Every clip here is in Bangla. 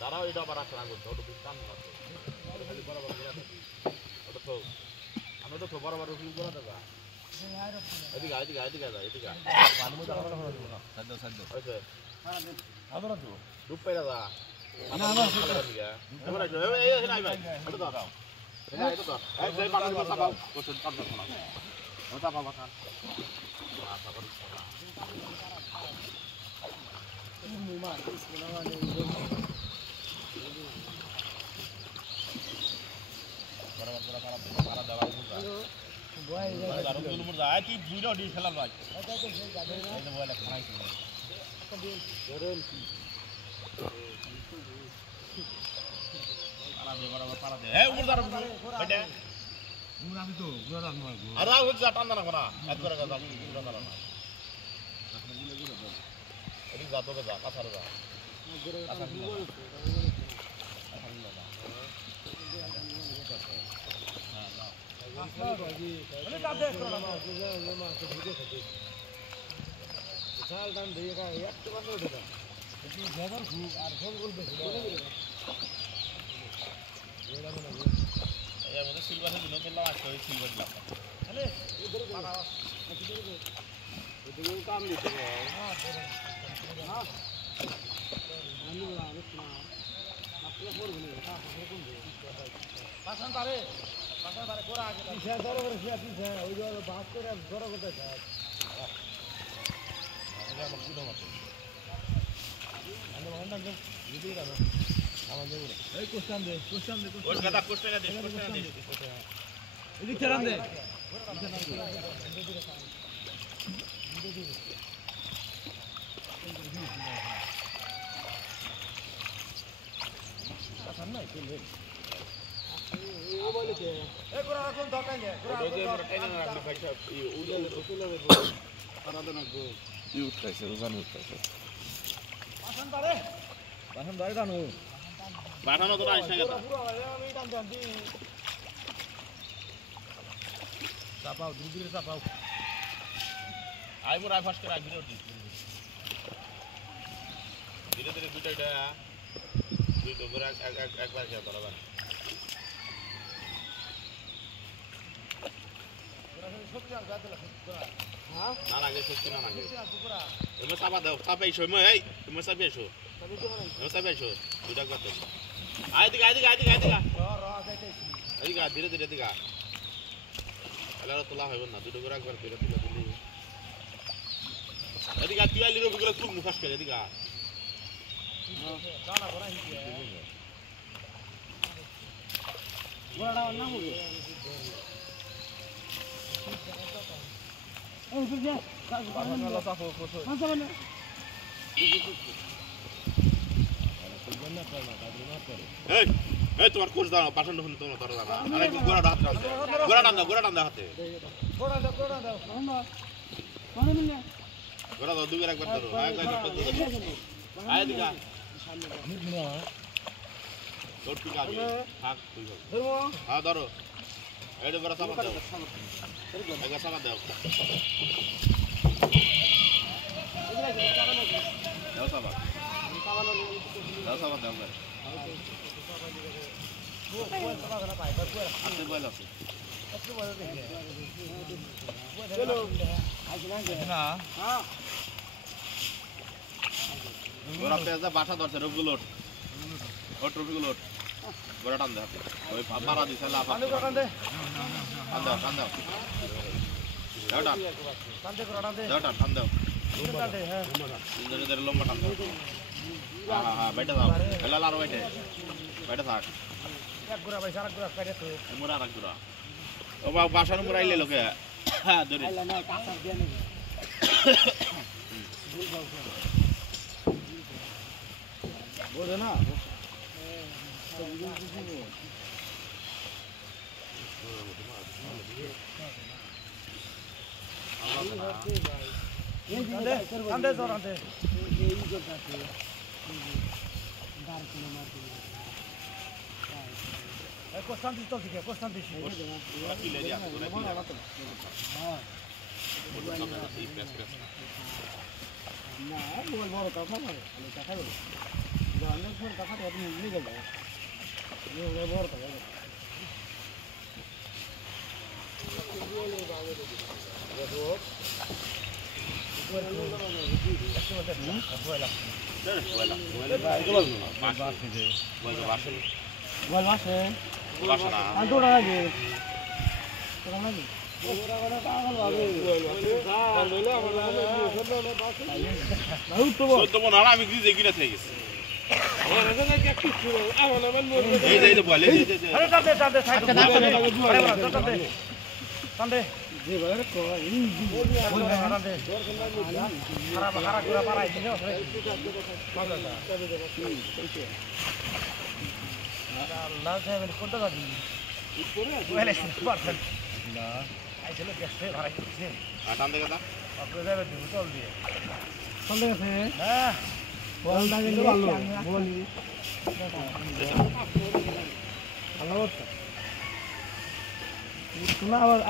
দাঁড়াও এটা আবার রাখলাম ওটা কান করতে খালি বরাবর করে থাকি ওটা তো আমি তো বরাবর রুল করে দেবা এদিকে পানি মতো আবার করে দেব না সাদ্দ হইছে আবার তো ডুব পাইরা যা না না এবার এই নাই ভাই ওটা দাও এটা তো এই যে পানি কথা বাও কোন কাজ করব না ওটা বাবা খান পাঠানো তো আইসা গেল চাপাও দুই চাপাও আইমু রাই ফাস্ট করে আই ভিডিও ধীরে ধীরে দুইটা দুই তো করে একবার খেয়ে ধরবা না লাগে সত্যি না লাগে তুমি চাপা দাও চাপাইছো এই তুমি চাপাইছো দুইটা করতে আইদিকে ধীরে ধীরে দিকে এলার তোলা হইব না দুটো করে একবার করে তুলে দিলি এদিকে তুই আইলি রবি করে তুল মুখাস করে এদিকে দানা বড়া হিকে বড়া না হবে এই বুঝে কাজ করে না চাপো কোসো কাজ না এই তোমার কোর্স দাও পাশন ধরে তোমার ধরে দাও আরে গোড়া হাত দাও গোড়া টান দাও হাতে গোড়া দাও মানে মিলে গোড়া দাও দুই একবার ধরো আয় দিগা না তোর কি কাজ থাক তুই ধরো হ্যাঁ ধরো এইটা বড় সাবান দাও এগা সাবান দাও দাও সাবান দাও আতে বল আছে চলো না হ্যাঁ ওরা পেজা বাসা ধরছে রফগুলোট রফগুলোট গোড়া টান দে ওই মারা দিছে লাফ টান দে টান দাও দাও টান দাও হ্যাঁ লম্বা টান দাও হ্যাঁ বেটা দাও এলা আর বেটা থাক এক গুড়া ভাই সারা গুড়া কাটে তো মোরা রাখ গুড়া ও বাসার মোরা আইলে লোকে হ্যাঁ ধরে আইলা না কাঁচা দিয়ে নে ভুল যাও বলে না আন্দে জোর আন্দে এই কথা আছে দাঁড় করে মার দিলে Costanti sto che Costanti ci. Ma chi le dia? Non è না বল বড় কথা বলে আমি কথা বলি অনেক ফোন কথা তো তুমি নিয়ে গেল এই বড় কথা আমি গ্রিজে কিনে থেকে গেছি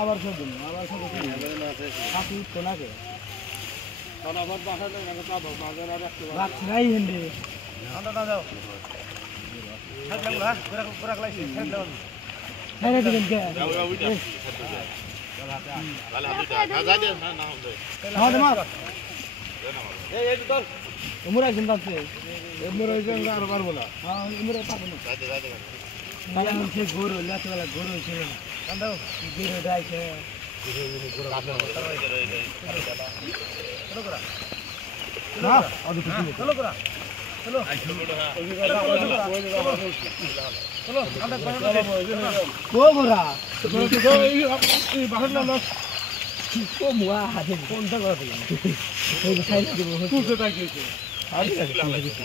আবার শুনুন আবার শুনুন শোনাকে আর পারবো না গরু লাচবেলা গরু হয়েছে গরু ডাইছে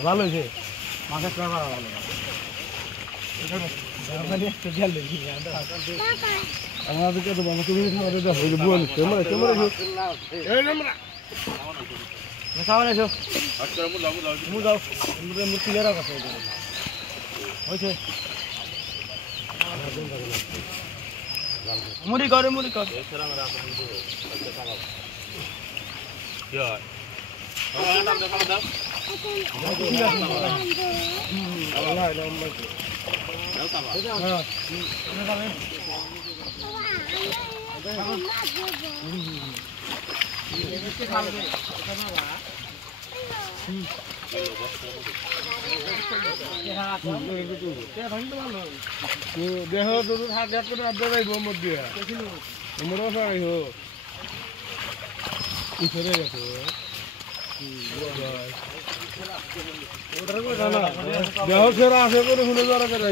ভালো হয়েছে মাছের ভালো আমাদেরকে তো বাবা তুমি বল মুড়ি করে মুড়ি কর দেহ মত দিয়া দেহ ফেরা আছে করে শুনে যারা করে